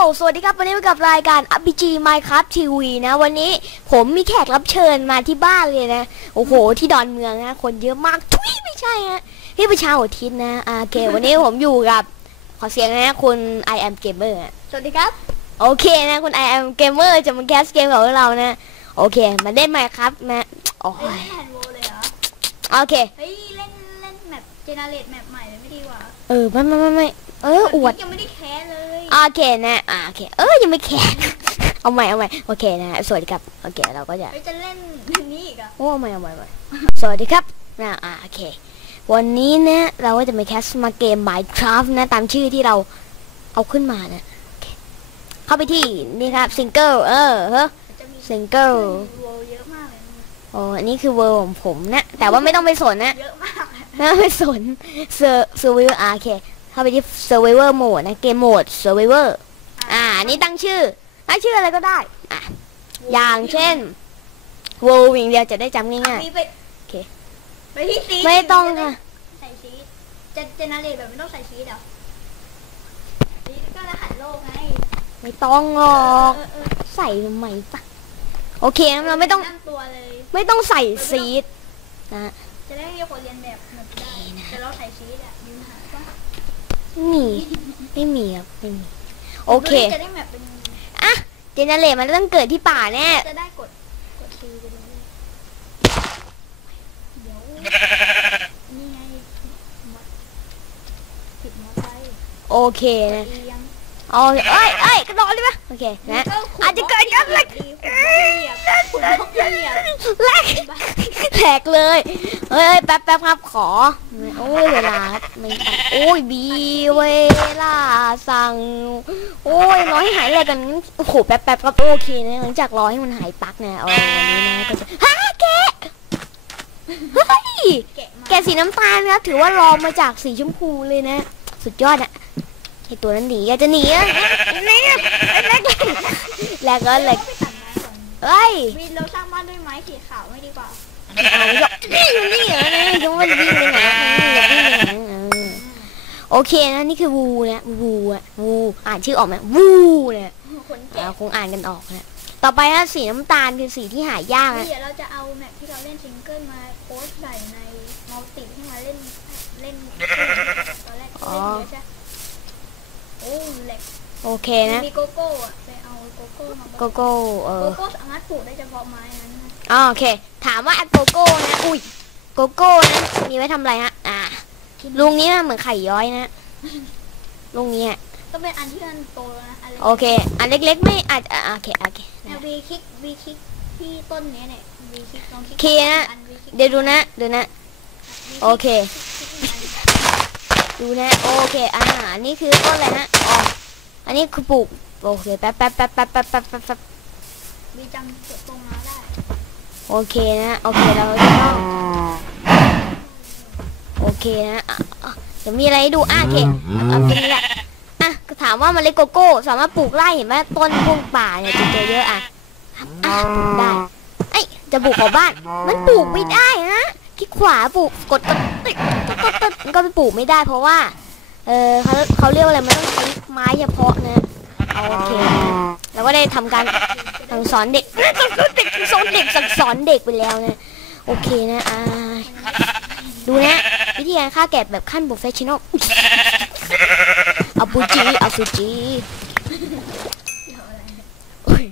สวัสดีครับ วันนี้มากับรายการ RPG Minecraft TV นะ วันนี้ผมมีแขกรับเชิญมาที่บ้านเลยนะ โอ้โห ที่ดอนเมืองนะ คนเยอะมาก ทุยไม่ใช่ฮะที่ประชาอุทิศนะอ่าโอเควันนี้ผมอยู่กับ ขอเสียงนะคุณ I am gamer อะสวัสดีครับ โอเคนะ คุณ I am gamer จะมาแคสเกมกับพวกเรานะ โอเค มาเล่นไหมครับนะโอ้เฮ้ยยแฮนด์โวเลยเหรอโอเค เฮ้ย เล่นเล่นแมปเจเนเรตแมปใหม่เลยไม่ดีกว่า เออ ไม่ไม่ไม่ไม่ เอออวดยังไม่ได้แคสเลยโอเคนะอ่าโอเคเออยังไม่แขกเอาใหม่เอาใหม่โอเคนะสวัสดีครับโอเคเราก็จะเฮ้ยจะเล่นนี้อีกอะโอ้เอาใหม่เอาใหม่เอาใหม่สวัสดีครับนะอ่าโอเค วันนี้นะเราก็จะมาแคสมาเกม Minecraft นะตามชื่อที่เราเอาขึ้นมานะโอเคเข้าไปที่นี่ครับซิงเกิลเออเฮ้จะมีซิงเกิลโวเยอะมากเลยโอ้อันนี้คือเวอร์ของผมนะ แต่ว่าไม่ต้องไปสนนะเยอะมากเลยไม่ต้องไปสนเซอร์เซอร์ไวเวอร์อ่าโอเค เข้าไปที่เซอร์ไวเวอร์โหมดนะเกมโหมดเซอร์ไวเวอร์อ่าอันนี้ตั้งชื่อตั้งชื่ออะไรก็ได้อะอย่างเช่นโววิงเดียวจะได้จำง่ายมีไปโอเค ไปที่ซีๆไม่ต้องค่ะ ใส่ชีสจะเจเนเรตแบบไม่ต้องใส่ชีสเหรอชีสก็รหัสโลกไงไม่ต้องหรอกเออเออใส่ทำไมปะโอเคนะเราไม่ต้องนั่งตัวเลย ไม่ต้องใส่ซีดนะ จะได้ไม่มีคนเรียนแบบเหมือนได้แต่เราใส่ชีสอะยืนหาว่า ไม่มีไม่มีครับไม่มีโอเคจะได้แบบเป็นอะเจเนเรตมันต้องเกิดที่ป่าแน่จะได้กดกดซีไปเลยเดี๋ยวนี่ไงมดผิดมดไปโอเคกดนะอียังเอาเอ้ยเอ้ยกระโดดเลยปะโอเคนะอาจจะเกิดยังไงขุดบล็อกเหยียบขุดบล็อกเหยียบแหลก แหลกเลย เฮ้ยแป๊บแป๊บครับขอ โอ้ยเวลาครับไม่ทันโอ้ยบีเวลาสั่ง โอ้ยร้อให้หายอะไรกันงั้นโอ้โหแป๊บแป๊บครับโอเคนะหลังจากรอให้มันหายปักเนี่ยเอาวันนี้นะก็จะฮ่าแกะเฮ้ยแกะสีน้ำตาลนะถือว่ารอมาจากสีชมพูเลยนะ สุดยอดอะไอตัวนั้นหนีอยากจะหนีอะนีอะแรกแล้วก็เลยไปตัดไม้ก่อนเอ้ยวินเราสร้างบ้านด้วยไม้สีขาวไม่ดีกว่า เอาหยอกนี่อยู่นี่เหรอนะยังไม่วิ่งไปไหนอะอย่าวิ่งไปไหนเออโอเคนะนี่คือวูนะวูอะวูอ่านชื่อออกไหมวูเนี่ยคนเราแกะคงอ่านกันออกนะต่อไปฮะสีน้ำตาลคือสีที่หายากเดี๋นะยวเราจะเอาแมปที่เราเล่นซิงเกิลมาโพสต์ใส่ในมัลติให้มาเล่นเล่นตอนแรกเล่นเยอะใช่โอ้แหลกโอเคนะมีโกโก้อะไปเอา โกโก้มาโกโก้เอโกอโก้สามารถปลูกได้เฉพาะไม้นั้นนะอ๋อโอเค ถามว่าโกโก้นะอุ้ยโกโก้นะมีไว้ทำอะไรฮะอ่าลุงนี้นะเหมือนไข่ย้อยนะลุงนี้อะก็เป็นอันที่มันโตแล้วนะอะไรโอเค อันเล็กๆไม่อาจอะโอเคโอเค เนี่ยวีคลิกวีคลิกที่ต้นเนี้ยเนี่ยวีคลิกลองคลิกโอเคนะ อัน V คลิกเดี๋ยวดูนะดูนะ โอเคคลิกหนึ่งอันดูนะโอเคอ่าอันนี้คือต้นอะไรฮะอ๋ออันนี้คือปลูก โอเคแป๊บแป๊บแป๊บแป๊บแป๊บแป๊บแป๊บแป๊บวีจังเก็บตรงมาได้ โอเคนะโอเคเราจะต้องโอเคนะอะอะเดี๋ยวมีอะไรให้ดูอะโอเคเอาเป็นนี้แหละอะก็ถามว่าเมล็ดโกโก้ สามารถปลูกไร่เห็นไหมต้นพวกป่าเนี่ยจะเจอเยอะอะอะปลูกได้ไอ้ยจะปลูกของบ้าน มันปลูกไม่ได้นะที่ขวาปลูกกดกดตึ๊ดตึ๊ดตึ๊ดตึ๊ดมันก็ไปปลูกไม่ได้เพราะว่า เออเขาเขาเรียกว่าอะไรมันต้องใช้ไม้เฉพาะนะ โอเคนะเราก็ได้ทำการสั่งสอนเด็กเด็กสอนเด็กสั่งสอนเด็กไปแล้วนะโอเคนะอ่าดูนะวิธีการฆ่าแกะแบบขั้นโปรเฟชชั่นอลเอาปูจีเอาซูจีเดี๋ยวอะไรโอ้ย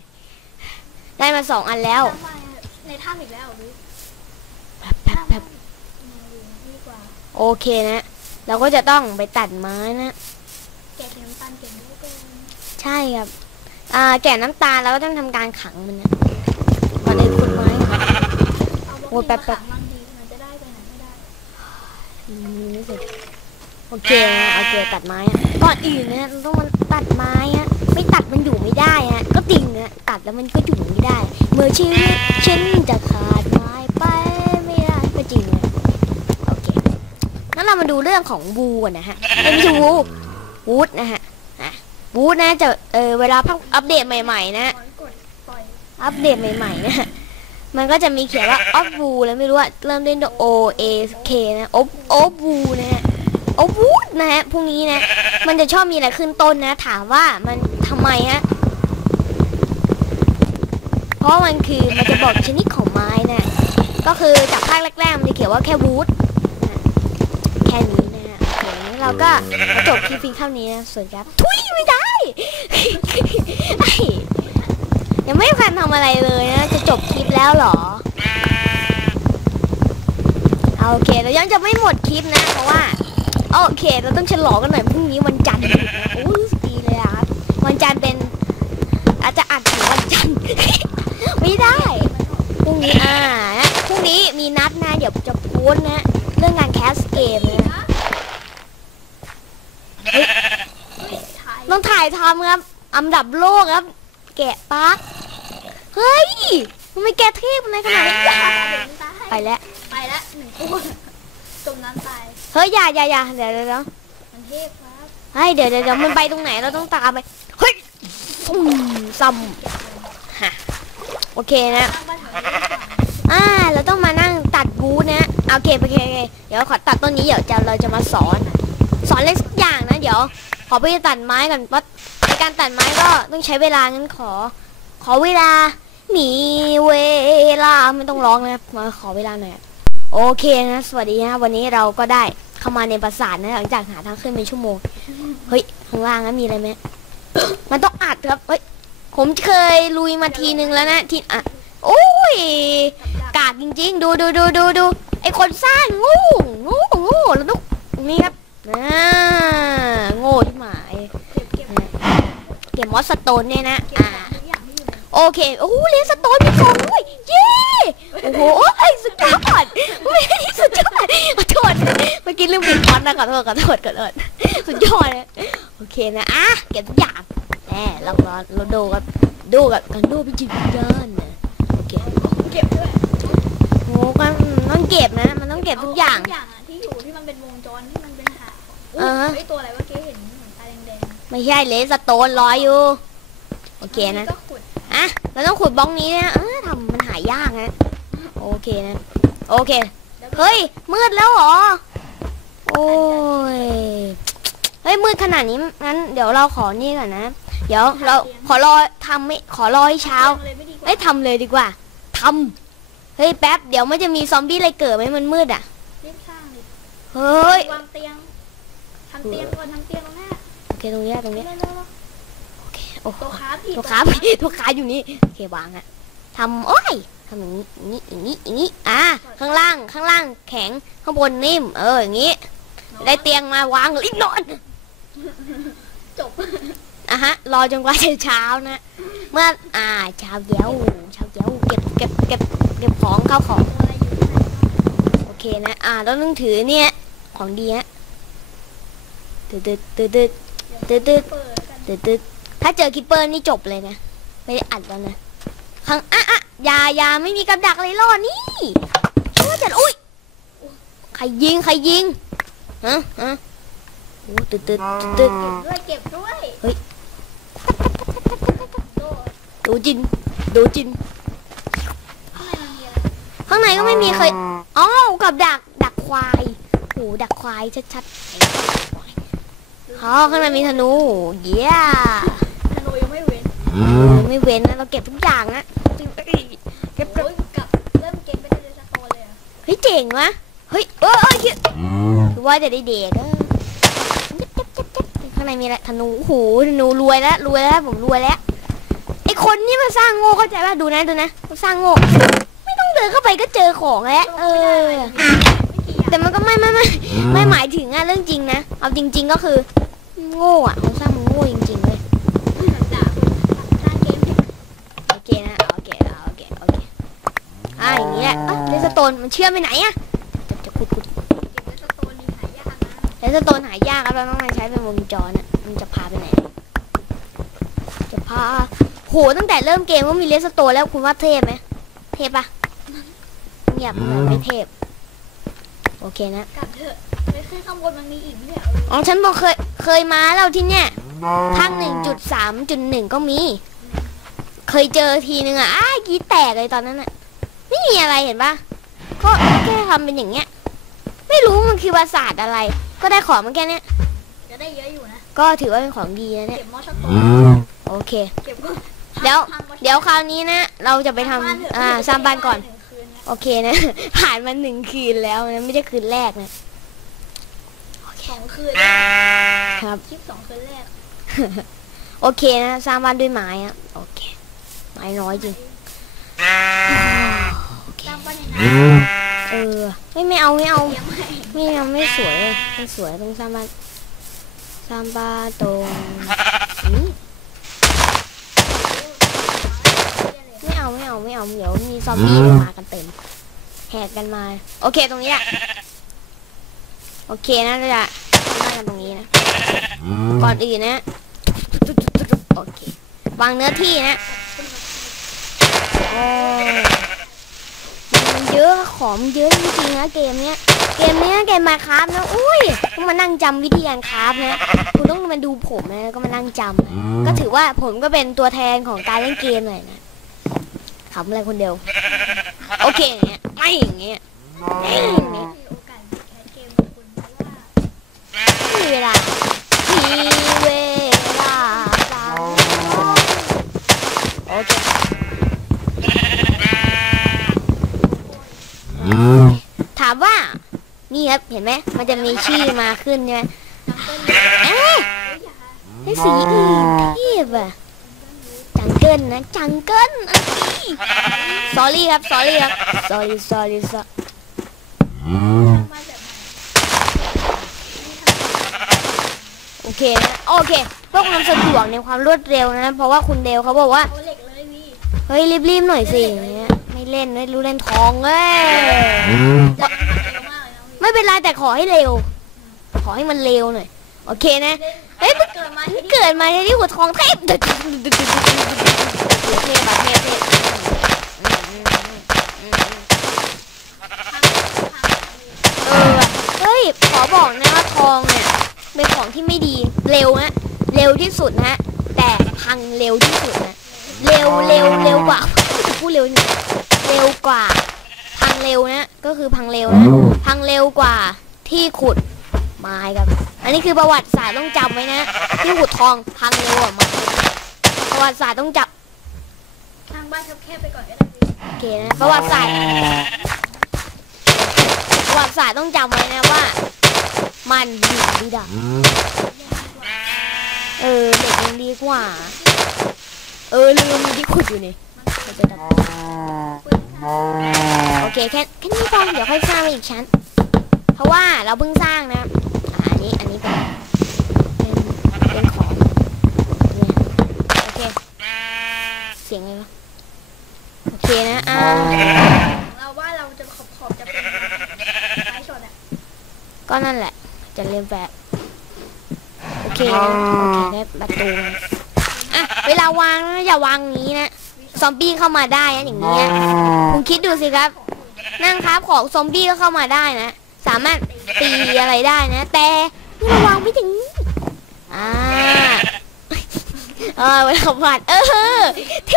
ได้มาสองอันแล้วสร้างบ้านในถ้ำอีกแล้ววิแป๊บแป๊บแป๊บดีกว่าโอเคนะ เราก็จะต้องไปตัดไม้นะแกะสีน้ำตาลเก่งด้วยเกิน ใช่ครับอ่าแก่น้ำตาลเราก็ต้องทำการขังมันนะก่อนอื่นขุดไม้ก่อนเอาบล็อกโอ้ยแป๊บมาขังบางทีมันจะได้ไปไหนไม่ได้อืมไม่เสร็จโอเคนะโอเคตัดไม้อะก่อนอื่นนะเราต้องมาตัดไม้อะไม่ตัดมันอยู่ไม่ได้ฮะก็จริงนะตัดแล้วมันก็อยู่ไม่ได้ เมื่อชีวิตฉันจะขาดไม้ไปไม่ได้ก็จริงนะโอเคงั้นเรามาดูเรื่องของวูก่อนนะฮะเอ็นวูวูดนะฮะ อะวูดนะจะเออเวลาพักอัปเดตใหม่ ๆ นะขอกดปล่อยอัปเดตใหม่ ๆ นะ มันก็จะมีเขียนว่า o f w o แล้วไม่รู้ว่าเริ่มด้วย O A K นะ o o w นะฮะโอ้วูดนะฮะพรุ่งนี้นะ มันจะชอบมีอะไรขึ้นต้นนะ ถามว่ามันทำไมฮะเพราะมันคือมันจะบอกชนิดของไม้นะ ก็คือจากภาคแรกๆมันจะเขียนว่าแค่วูดนะแค่นี้นะฮะ เราก็จบคลิปเพียงเท่านี้นะสวัสดีครับ ทุยไม่ได้ยังไม่ทันทำอะไรเลยนะ จะจบคลิปแล้วเหรอโอเคเรายังจะไม่หมดคลิปนะเพราะว่าโอเค เราต้องฉลองกันหน่อยพรุ่งนี้วันจันทร์โอ้ดีเลยครับวันจันทร์เป็น อาจจะอัดถึงวันจันทร์ไม่ได้พรุ่งนี้อ่านะพรุ่งนี้มีนัดนะเดี๋ยวจะโพสต์นะ เรื่องงานแคสเกมนะ ต้องถ่ายทำครับ อันดับโลกครับ แกะปาร์คเฮ้ยทำไมแกะเทพในขนาดนี้เดี๋ยวมันตายไปแล้ว ไปละหนึ่งตัวจมน้ำตายเฮ้ยอย่าอย่าอย่าเดี๋ยวเดี๋ยวเดี๋ยวมันเทพครับเฮ้ยเดี๋ยวเดี๋ยวเดี๋ยวมันไปตรงไหนเราต้องตามไปเฮ้ยอืมซ้ำฮะโอเคนะตั้งบ้านแถวนี้ดีกว่าอ่าเราต้องมานั่งตัดบูธนะโอเคโอเคโอเคเดี๋ยวขอตัดต้นนี้เดี๋ยวจะเราจะมาสอน สอนอะไรสักอย่างนะ เดี๋ยว ขอไปตัดไม้ก่อนว่าในการตัดไม้ก็ต้องใช้เวลางั้นขอ ขอเวลา มีเวลาไม่ต้องร้องนะครับมาขอเวลาหน่อยโอเคนะสวัสดีนะวันนี้เราก็ได้เข้ามาในปราสาทนะหลังจากหาทางขึ้นเป็นชั่วโมงเฮ้ยข้างล่างนั้นมีอะไรไหมมันต้องอัดครับเฮ้ยผมเคยลุยมาทีนึงแล้วนะที่อะโอ้ยกากจริง ๆ ดูดูดูดูดูไอคนสร้างงูงูงูแล้วดูนี่ครับ อ่าโง่ที่หมายเก็บเก็บเก็บมอสสโตนเนี่ยนะอ่าโอเคโอ้โหเลนสโตนมีกล่องด้วยเย้โอ้โหเอ้ยสุดยอดไม่สุดยอดขอโทษเมื่อกี้ลืมปิดคอนนะขอโทษขอโทษขอโทษสุดยอดเลยโอเคนะอะเก็บทุกอย่างแน่เรารอเราดูกับดูกับกันดูไปจิตวิญญาณนะโอเคเก็บด้วยโอ้ก็ต้องเก็บนะ มันต้องเก็บทุกอย่าง อ่าฮะ ไอตัวอะไรวะเก๊เห็นเหมือนตาแดงไม่ใช่เลนสโตนรออยู่ โอๆเคนะ ก็ขุดอะเราต้องขุดบล็อกนี้นะเออทำมันหายากนะโอเคนะ โอเค แล้วก็เฮ้ย มืดแล้วเหรอ โอ้ย เฮ้ย มืดขนาดนี้งั้น เดี๋ยวเราขอนี่ก่อนนะ เดี๋ยวเราขอรอทำไม่ขอรอให้เช้าเลยไม่ดีกว่าเอ้ยทำเลยดีกว่าทำเฮ้ยแป๊บ เดี๋ยวมันจะมีซอมบี้อะไรเกิดไหมมันมืดอะ รีบสร้างดิเฮ้ย วางเตียง ทำเตียงก่อนทำเตียงตรงหน้าโอเคตรงเนี้ยตรงเนี้ยเร็วโอเคโอ้ๆตัวขาผิดตัวขาตัวขาอยู่นี่โอเควางอะทำโอ้ยทำอย่างนี้อย่างนี้อย่างนี้อย่างนี้อ่าข้างล่างข้างล่างแข็งข้างบนนิ่ม เอออย่างนี้ ได้เตียงมาวางรีบนอนจบอะฮะ รอจนกว่าจะเช้านะ เมื่ออ่าเช้าเย้วเช้าเย้วเก็บเก็บเก็บเก็บของเข้าของ ตัวอะไรอยู่ที่ไหนโอเคนะ อ่าเราต้องถือเนี่ย ของดีฮะ ตืดตืดตืดตืดตืดตืดเปิดกันตืดตืดถ้าเจอคิปเปอร์นี่จบเลยนะ ไม่ได้อัดแล้วนะข้างอะอะอยาอยาไม่มีกับดักเลยรอดนี่คิดว่าจะอุ้ยใครยิงใครยิงฮะฮะโอ้ตืดตืดตืดตืดด้วยเก็บด้วยเฮ้ยโดดดูจินดูจินข้างในมันมีอะไรข้างในก็ไม่มีใครอ๋อกับดักดักควายโอ้ดักควายชัดๆ อ๋อข้างในมีธนู เย้ธนูยังไม่เว้นไม่เว้นนะเราเก็บทุกอย่างนะเก็บโอ้ยกลับเริ่มเก็บไปเลยสักตัวเลยอะเฮ้ยเจ๋งวะเฮ้ยเออเออคิดคือว่าจะได้เด็กเออข้างในมีอะไรธนูโอ้โหธนูรวยแล้วรวยแล้วผมรวยแล้วไอคนนี่มาสร้างโง่เข้าใจป่ะดูนะดูนะมาสร้างโง่ไม่ต้องเดินเข้าไปก็เจอของแล้วเออไม่กี่อย่าง แต่มันก็ไม่ไม่ไม่ไม่หมายถึงอะเรื่องจริงนะ เอาจริง ๆ ก็คือ โง่อะเขาสร้างมันโง่จริงๆเลยด่าคนสร้างเกมผิดโอเคนะโอเคโอเคโอเคอ่าอย่างนี้แหละอะเลสโตนมันเชื่อมไปไหนอะจะจะขุดขุดเก็บไว้สักตัวหนึงหายากนะเลสโตนหายากครับเราต้องมาใช้เป็นวงจรอะมันจะพาไปไหน จะพาโหตั้งแต่เริ่มเกมก็มีเลสโตนแล้วคุณว่าเทพไหมเทพปะเงียบเหมือนไม่เทพ โอเคนะ กลับเถอะไปขึ้นข้างบนมันมีอีกไม่ใช่เหรออ๋อฉันบอกเคยเคยมาแล้วที่เนี่ยภาคหนึ่งจุดสามจุดหนึ่งก็มี เคยเจอทีนึงอะอ้ากรีดแตกเลยตอนนั้นอะ ไม่มีอะไรเห็นปะก็แค่ทำเป็นอย่างเงี้ย ไม่รู้มันคือปราสาทอะไร ก็ได้ของมาแค่เนี้ยจะได้เยอะอยู่นะ ก็ถือว่าเป็นของดีนะเนี่ย เก็บมอชโตโอเค เก็บก็เดี๋ยวทำมอชโต้เดี๋ยวคราวนี้นะ เราจะไปทำบ้นเถะอ่าสร้างบ้านก่อนหงคืนนะ โอเคนะ ผ่านมาหนึ่งคืนแล้วนะไม่ใช่คืนแรกนะสองคืนแรกครับคลิปสองคืนแรก โอเคนะสร้างบ้านด้วยไม้อะโอเค ไม้น้อยจริงสร้างบ้านในน้เออไม่ไม่เอาไม่เอาำเลี้ยงไม่ไม่เอาไม่สวยอะไม่สวยต้องสร้างบ้านสร้างบ้านตรงนี้ไม่ เอาไม่เอาไม่เอาเดี๋ยวมีซอมบี้มากันเต็มแหกกันมา โอเคตรงนี้แหละโอเคนะเราจะนั่งกันตรงนี้นะ ก่อนอื่นนะ โอเควางเนื้อที่นะโอ้มันเยอะของมันเยอะจริงๆนะเกมเนี้ย เกมเนี้ยเกมมาคราฟนะ อุ้ยต้องมานั่งจำวิธีการคราฟนะ คุณต้องมาดูผมนะแล้วก็มานั่งจำนะก็ถือว่าผมก็เป็นตัวแทนของการเล่นเกมหน่อยนะ ขำอะไรคนเดียว โอเคอย่างเงี้ยไม่อย่างเงี้ยไม่อย่างเงี้ยมีโอกาสแคสเกมกับคุณเพราะว่ามีเวลามีเวลาเราโอเคถามว่า นี่ครับ เห็นไหม มันจะมีชื่อมาขึ้นใช่ไหมจังเกิลเอ๊ะให้สีอื่นเทียบอะจังเกิลนะจังเกิลอันนี้ sorry ครับ sorry ครับ sorry sorry sorry มาแบบไหนโอเคนะโอเคเพื่อความสะดวกในความรวดเร็วนะเพราะว่าคุณเดวเขาบอกว่าเฮ้ยรีบๆหน่อยสิอย่างเงี้ยไม่เล่นไม่รู้เล่นทองเอ้ยเร็วมากเลยไม่เป็นไรแต่ขอให้เร็ว ขอให้มันเร็วหน่อยโอเคนะเฮ้ยเกิดมาที่นี่เกิดมาในที่หัวทองเทพ เทพเทพอะเทพเทพเออเฮ้ย ขอบอกนะว่าทองเนี่ย เป็นของที่ไม่ดี เร็วนะเร็วที่สุดนะแต่พังเร็วที่สุดนะ เร็วเร็วเร็วกว่าพูดเร็วนี่เร็วกว่า พังเร็วนะ ก็คือพังเร็วนะ พังเร็วกว่าที่ขุดไม้ครับ อันนี้คือประวัติศาสตร์ต้องจำไว้นะ ที่ขุดทองพังเร็วกว่าไม้ประวัติศาสตร์ต้องจับางบ้านแคบๆไปก่อนก็ได้วีโอเคนะประวัติศาสตร์ประวัติศาสตร์ต้องจำไว้นะว่า มันดีดีดัเออเด็กยังดีกว่า เออลืมมีที่ขุดอยู่นี่เราจะดับโอเคแค่แค่นี้พอเดี๋ยวค่อยสร้างมาอีกชั้น เพราะว่าเราเพิ่งสร้างนะอ่าอันนี้อันนี้เป็นเป็นเป็นของเนี่ยโอเค เสียงอะไรวะโอ เคนะอ่าเราว่าเราจะขอบขอบๆจะเป็นไม้สดอะก็นั่นแหละ จะเรียนแบบโอเคนะโอเคได้ประตูมาอะเวลาวางนะอย่าวางอย่างนี้นะซอมบี้เข้ามาได้นะอย่างเงี้ยคุณคิดดูสิครับ นั่งครับของซอมบี้ก็เข้ามาได้นะ สามารถตีอะไรได้นะ แต่นี่เราวางไม่ถึงนี้อ่าเออเวลาวาดเออเท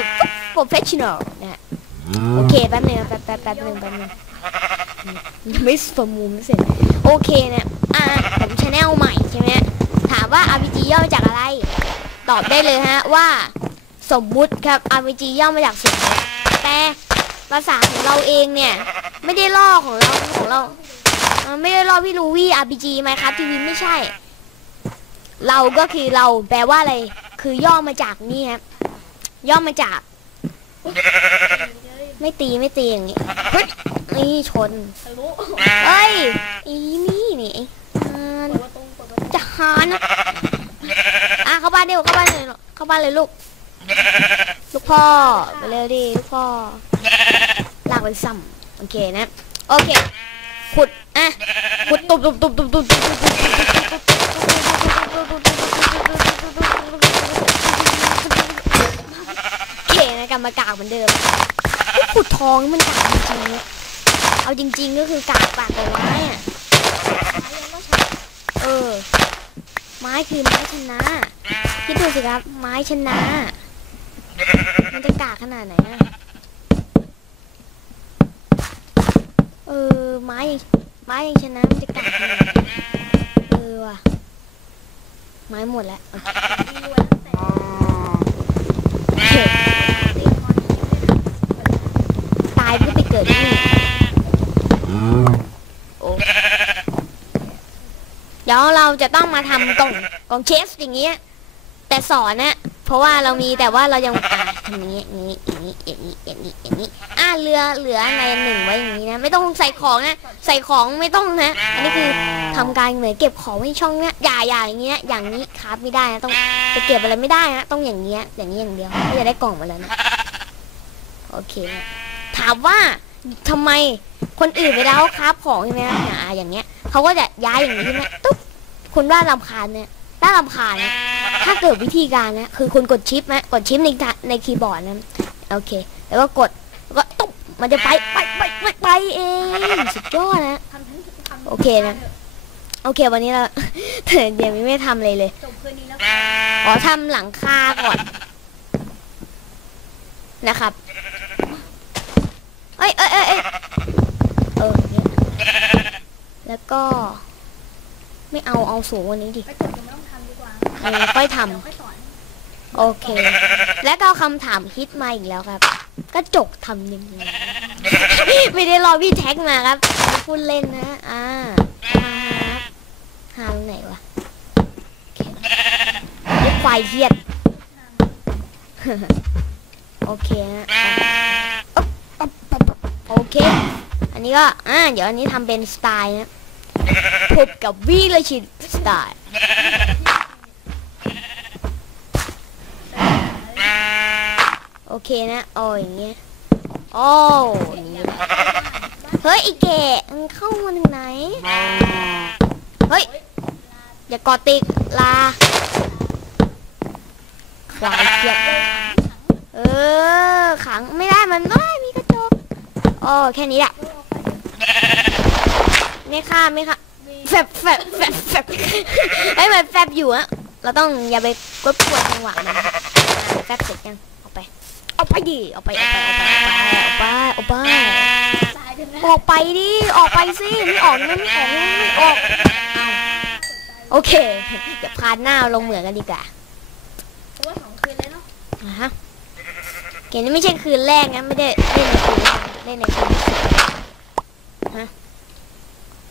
พ professional นะโอเคแป๊บหนึงนะแป๊บแป๊บแป๊บหนึงแป๊บหนึงยังไม่สมมุมไม่เสร็จโอเคเนี่ยอ่าผมชแนลใหม่ใช่ไหมถามว่า RPG ย่อมาจากอะไร ตอบได้เลยฮะว่าสมมุติครับ RPG ย่อมาจากสมมุติแต่ภาษาของเราเองเนี่ย ไม่ได้ล่อของเราของเราเอ่อไม่ได้ล่อพี่ลูวี่ RPG ไหมครับทีวีไม่ใช่ เราก็คือเราแปลว่าอะไร คือย่อมาจากนี่ครับย่อมาจาก ไม่ตีไม่ตีอย่างงี้เฮ้ยนี่ชนทะลุเอ้ยอีนี่นี่ไอ้ฮานเปิดประตูเปิดประตูจะหานนะอะเข้าบ้านเร็วเข้าบ้านเลยเข้าบ้านเลยลูก ลูกพ่อไปเร็วดิลูกพ่อลากไปซ้ำโอเคนะโอเคขุดอะขุดตุบตุบตุบตุบตุบตุบตุบตุบโอเคนะ กลับมากากเหมือนเดิมขุดทองมันกากจริงๆเอาจริง ๆ ก็คือกากปากกับไม้อะไม้เออ ไม้คือไม้ชนะ คิดดูสิครับ ไม้ชนะ มันจะกากขนาดไหนอะเออ ไม้ยังไม้ยังชนะ มันจะกากขนาดไหนอว่ะ ไม้หมดแล้วโอเค มีรวยตั้งแต่ โอเค เรียนมอคิวเลยนะ ตายก็ไป เดี๋ยวเราจะต้องมาทำกล่องกล่องเชฟอย่างเงี้ย แต่สอนนะ เพราะว่าเรามีแต่ว่าเรายังอ่าทำอย่างนี้อย่างนี้อย่างนี้อย่างนี้อย่างนี้อย่างนี้อ่าเรือเหลือในหนึ่งไว้อย่างนี้นะ ไม่ต้องใส่ของนะ ใส่ของไม่ต้องนะ อันนี้คือทำการเหมือนเก็บของไว้ช่องเนี้ยอย่าอย่าอย่างเงี้ย อย่างนี้ครับไม่ได้นะ ต้องจะเก็บอะไรไม่ได้นะ ต้องอย่างเงี้ย อย่างนี้อย่างเดียวก็จะได้กล่องมาแล้วนะ โอเค ถามว่า ทำไมคนอื่นเวลาเขาคราฟของใช่ไหมครับอ่าอย่างเงี้ยเขาก็จะย้ายอย่างนี้ใช่ไหมตุ๊บคุณว่าลำคาญเนี่ยถ้าลำคาญนะถ้าเกิดวิธีการนะคือคุณกดชิปนะกดชิปในในคีย์บอร์ดนะโอเค แล้วก็กดแล้วก็ตุ๊บมันจะไปไปไปไปไปเองสุดยอดนะโอเคนะโอเค วันนี้เราเดี๋ยวไม่ทำเลยเลยจบคืนนี้แล้วขอทำหลังคาก่อนนะครับ เอ้ยเอ้ยเอ้ยเอ้ยเออเนี่ยแล้ว ก็ ไม่เอาเอาสูงกวันนี้ดิไปจบยังไม่ต้องทำดีกว่าเออค่อยทำ เดี๋ยวค่อยสอนโอเค แล้วก็คำถามฮิตมาอีกแล้วครับ กระจกทำยังไง ไม่ได้รอพี่แท็กมาครับพูดเล่นนะ อ่ามาหาตรงไหนวะโอเคลูกไฟเครียด โอเคนะอะอ๊บอ๊บอ๊บอ๊บโอเค อันนี้ก็ อ่า เดี๋ยวอันนี้ทำเป็นสไตล์นะ พบกับวีลชิตสไตล์โอเคนะโอ้อย่างเงี้ยโอ้อย่างเงี้ยเฮ้ยไอีเกะมึงเข้ามาถึงไหน เฮ้ย อย่ากอดติกลาควายเกียดเออขังไม่ได้มันไม่มีกระจกโอ้แค่นี้แหละ ไม่ฆ่าไม่ฆ่าแฟบแฟบแฟบแฟบไอ้ยมันแฟบอยู่อะเราต้องอย่าไปกดกวนจังหวะมันอะแฟบเสร็จยังเอาไปเอาไปดิเอาไปเอาไปเอาไปเอาไปเอาไปตายถึงแล้วออกไปดิออกไปสิไม่ออกนี่ไม่ออกนี่ไม่ออกเอาโอเคเดี๋ยวพาดหน้าลงเหมือนกันดีกว่าเพราะว่าสองคืนเลยเนาะอะฮะเกมนี้ไม่ใช่คืนแรกนะไม่ได้เล่นในคืนแรกเล่นในคืนที่สองฮะเ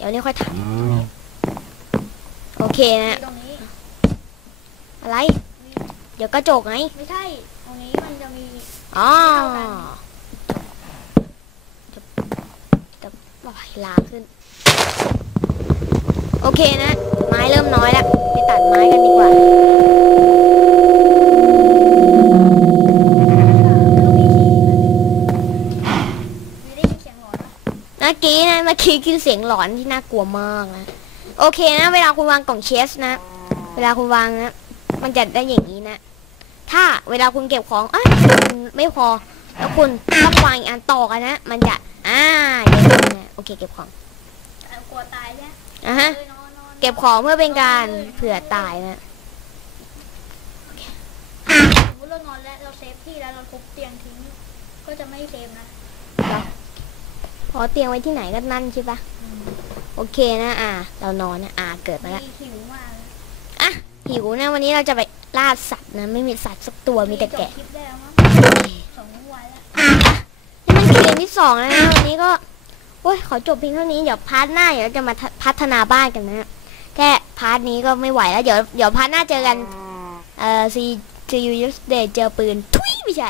ดี๋ยวนี้ค่อยถามโอเคนะ ตรงนี้อะไร เดี๋ยวกระจกไงไม่ใช่ ตรงนี้มันจะมีอ๋อจะจะปล่อยลาขึ้น โอเคนะ ไม้เริ่มน้อยแล้วไปตัดไม้กันดีกว่า เมื่อกี้คือเสียงหลอนที่น่ากลัวมากนะ โอเคนะ เวลาคุณวางกล่องเชสนะ เวลาคุณวางนะ มันจะได้อย่างนี้นะ ถ้าเวลาคุณเก็บของเอ้ยมันไม่พอ แล้วคุณต้องวางอีกอันต่อกันนะ มันจะ อ่าอย่างนี้นะ โอเค เก็บของอะกลัวตายใช่ไหมอะฮะเออนอนนอนเก็บของเพื่อเป็นการเผื่อตายนะสมมติเรานอนแล้วเราเซฟที่แล้วเราทุบเตียงทิ้ง ก็จะไม่เซฟนะ พอเตียงไว้ที่ไหนก็นั่นใช่ปะโอเคนะอ่า เรานอนนะอ่าเกิดมาแล้วมีหิวมากเลยหิวนะวันนี้เราจะไปล่าสัตว์นะไม่มีสัตว์สักตัวมีแต่แกะจบคลิปได้แล้วมั้งสองวันแล้วนี่มันคือเกมที่สองแล้วนะวันนี้ก็โอ้ยขอจบเพียงเท่านี้เดี๋ยวพาร์ทหน้าเดี๋ยวเราจะมาพัฒนาบ้านกันนะแค่พาร์ทนี้ก็ไม่ไหวแล้วเดี๋ยวเดี๋ยวพาร์ทหน้าเจอกันเอ่อซีซียูยูสเดย์เจอปืนทุยไม่ใช่